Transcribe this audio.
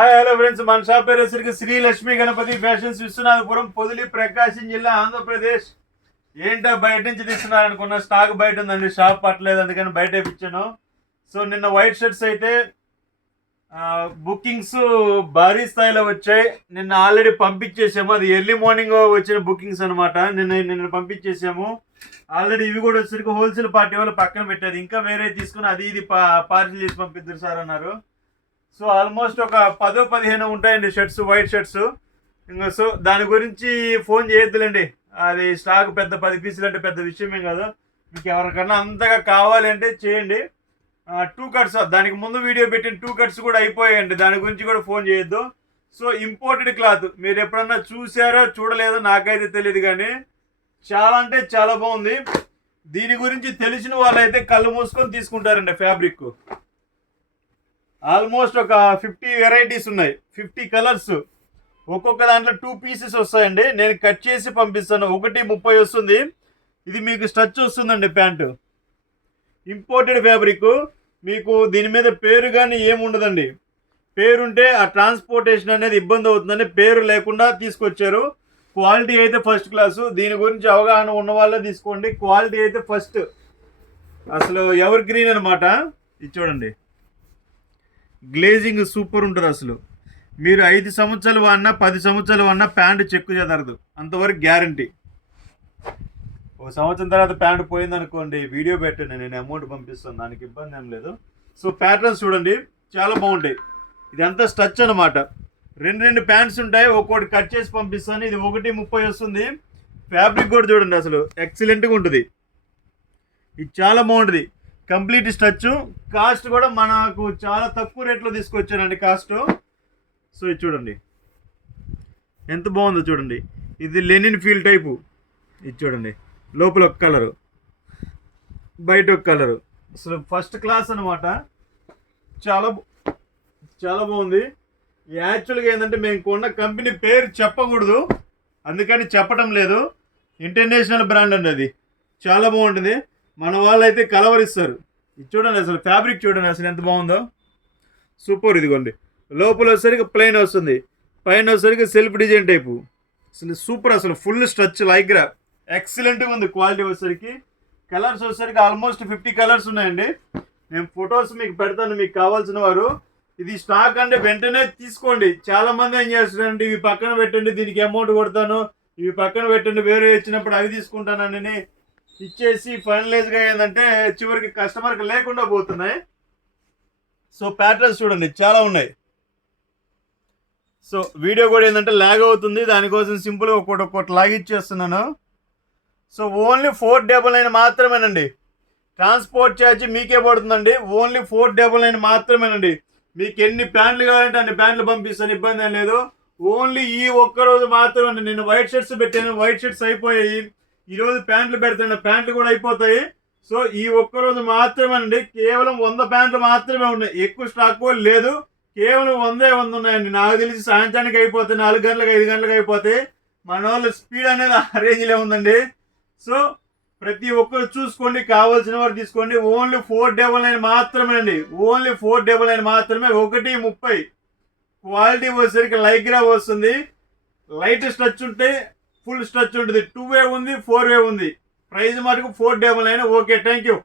Hi hello friends, మన shop పేరు వచ్చరికి శ్రీ లక్ష్మీ గణపతి ఫ్యాషన్స్, విశ్వనాథపురం, పొదిలి, ప్రకాశం జిల్లా, ఆంధ్రప్రదేశ్. ఏంటో బయట నుంచి తీస్తున్నారు అనుకున్న స్టాక్ బయట ఉందండి, షాప్ పట్టలేదు, అందుకని బయట ఇప్పించాను. సో నిన్న వైట్ షర్ట్స్ అయితే బుకింగ్స్ భారీ స్థాయిలో వచ్చాయి. నిన్న ఆల్రెడీ పంపించేసాము, అది ఎర్లీ మార్నింగ్ వచ్చిన బుకింగ్స్ అనమాట. నిన్న పంపించేసాము ఆల్రెడీ. ఇవి కూడా వచ్చేసరికి హోల్సేల్ పార్టీ వాళ్ళు పక్కన పెట్టారు, ఇంకా వేరే తీసుకుని అది ఇది పార్సిల్ చేసి పంపిద్దరు సార్ అన్నారు. సో ఆల్మోస్ట్ ఒక 10-15 ఉంటాయండి షర్ట్స్, వైట్ షర్ట్స్. ఇంకా సో దాని గురించి ఫోన్ చేయొద్దులేండి, అది స్టాక్ పెద్ద 10 పీసులు అంటే పెద్ద విషయమే కాదు. మీకు ఎవరికన్నా అంతగా కావాలి అంటే చేయండి. 2 కట్స్, దానికి ముందు వీడియో పెట్టిన 2 కట్స్ కూడా అయిపోయాయండి, దాని గురించి కూడా ఫోన్ చేయొద్దు. సో ఇంపోర్టెడ్ క్లాత్ మీరు ఎప్పుడన్నా చూసారో చూడలేదో నాకైతే తెలియదు, కానీ చాలా అంటే చాలా బాగుంది. దీని గురించి తెలిసిన వాళ్ళైతే కళ్ళు మూసుకొని తీసుకుంటారండి. ఫ్యాబ్రిక్ ఆల్మోస్ట్ ఒక 50 వెరైటీస్ ఉన్నాయి, 50 కలర్స్. ఒక్కొక్క దాంట్లో 2 పీసెస్ వస్తాయండి. నేను కట్ చేసి పంపిస్తాను, 1:30 వస్తుంది. ఇది మీకు స్ట్రెచ్ వస్తుందండి ప్యాంటు. ఇంపోర్టెడ్ ఫ్యాబ్రిక్, మీకు దీని మీద పేరు కానీ ఏముండదండి. పేరుంటే ఆ ట్రాన్స్పోర్టేషన్ అనేది ఇబ్బంది అవుతుందని పేరు లేకుండా తీసుకొచ్చారు. క్వాలిటీ అయితే ఫస్ట్ క్లాసు. దీని గురించి అవగాహన ఉన్న వాళ్ళే తీసుకోండి. క్వాలిటీ అయితే ఫస్ట్, అసలు ఎవర్ గ్రీన్ అనమాట. ఇది చూడండి, గ్లేజింగ్ సూపర్ ఉంటుంది. అసలు మీరు 5 సంవత్సరాలు వాడినా 10 సంవత్సరాలు వాడినా ప్యాంటు చెక్కు చెదరదు, అంతవరకు గ్యారంటీ. ఒక సంవత్సరం తర్వాత ప్యాంటు పోయిందనుకోండి, వీడియో పెట్టండి, నేను అమౌంట్ పంపిస్తాను, దానికి ఇబ్బంది ఏం లేదు. సో ప్యాటర్న్స్ చూడండి, చాలా బాగుంటాయి. ఇదంతా స్ట్రెచ్ అనమాట. 2 ప్యాంట్స్ ఉంటాయి, ఒక్కోటి కట్ చేసి పంపిస్తాను. ఇది 1:30 వస్తుంది. ఫ్యాబ్రిక్ కూడా చూడండి, అసలు ఎక్సలెంట్గా ఉంటుంది. ఇది చాలా బాగుంటుంది, కంప్లీట్ స్ట్రెచ్. కాస్ట్ కూడా మనకు చాలా తక్కువ రేట్లో తీసుకొచ్చానండి కాస్ట్. సో ఇది చూడండి ఎంత బాగుందో చూడండి. ఇది లెనిన్ ఫీల్ టైపు. ఇది చూడండి, లోపల ఒక కలరు, బయట ఒక కలరు. అసలు ఫస్ట్ క్లాస్ అనమాట. చాలా చాలా బాగుంది. యాక్చువల్గా ఏంటంటే మేము కొన్న కంపెనీ పేరు చెప్పకూడదు, అందుకని చెప్పటం లేదు. ఇంటర్నేషనల్ బ్రాండ్ అండి, అది చాలా బాగుంటుంది. మన వాళ్ళైతే కలవరిస్తారు. ఇది చూడండి, అసలు ఫ్యాబ్రిక్ చూడండి అసలు ఎంత బాగుందో, సూపర్. ఇదిగోండి, లోపల వచ్చేసరికి ప్లెయిన్ వస్తుంది, పైన వచ్చేసరికి సెల్ఫ్ డిజైన్ టైపు. అసలు సూపర్, అసలు ఫుల్ స్ట్రెచ్ లైక్రా, ఎక్సలెంట్గా ఉంది. క్వాలిటీ వచ్చేసరికి కలర్స్ వచ్చేసరికి ఆల్మోస్ట్ 50 కలర్స్ ఉన్నాయండి. నేను ఫొటోస్ మీకు పెడతాను, మీకు కావాల్సిన వారు. ఇది స్టాక్ అంటే వెంటనే తీసుకోండి. చాలా మంది ఏం చేస్తారంటే, ఇవి పక్కన పెట్టండి, దీనికి అమౌంట్ కొడతాను, ఇవి పక్కన పెట్టండి, వేరే ఇచ్చినప్పుడు అవి తీసుకుంటానని ఇచ్చేసి ఫైనలైజ్గా ఏంటంటే చివరికి కస్టమర్కి లేకుండా పోతున్నాయి. సో ప్యాటర్న్స్ చూడండి, చాలా ఉన్నాయి. సో వీడియో కూడా ఏంటంటే లాగ్ అవుతుంది, దానికోసం సింపుల్గా ఒక్కొక్కటి లాగిచ్చేస్తున్నాను. సో ఓన్లీ 499 మాత్రమేనండి. ట్రాన్స్పోర్ట్ ఛార్జ్ మీకే పడుతుందండి. ఓన్లీ 499 మాత్రమేనండి. మీకు ఎన్ని ప్యాంట్లు కావాలంటే అన్ని ప్యాంట్లు పంపిస్తాను, ఇబ్బంది ఏం లేదు. ఓన్లీ ఈ ఒక్కరోజు మాత్రమే. నేను వైట్ షర్ట్స్ పెట్టాను, వైట్ షర్ట్స్ అయిపోయాయి. ఈరోజు ప్యాంట్లు పెడతాను, ప్యాంట్లు కూడా అయిపోతాయి. సో ఈ ఒక్కరోజు మాత్రమేనండి. కేవలం 100 ప్యాంట్లు మాత్రమే ఉన్నాయి, ఎక్కువ స్టాక్ లేదు. కేవలం 100 ఉన్నాయండి. నాకు తెలిసి సాయంత్రానికి అయిపోతాయి, 4 గంటలకు 5 గంటలకు అయిపోతాయి. మన వాళ్ళ స్పీడ్ అనేది ఆ రేంజ్లో ఉందండి. సో ప్రతి ఒక్కరు చూసుకోండి, కావాల్సిన వారు తీసుకోండి. ఓన్లీ 499 మాత్రమే అండి. ఓన్లీ 499 మాత్రమే. 1:30. క్వాలిటీ వచ్చేసరికి లైక్రా వస్తుంది. లైట్ స్ట్రెచ్ ఉంటే, ఫుల్ స్ట్రెచ్ ఉంటుంది. 2 వే ఉంది, 4 వే ఉంది. ప్రైస్ మటుకు 499. Okay, thank you.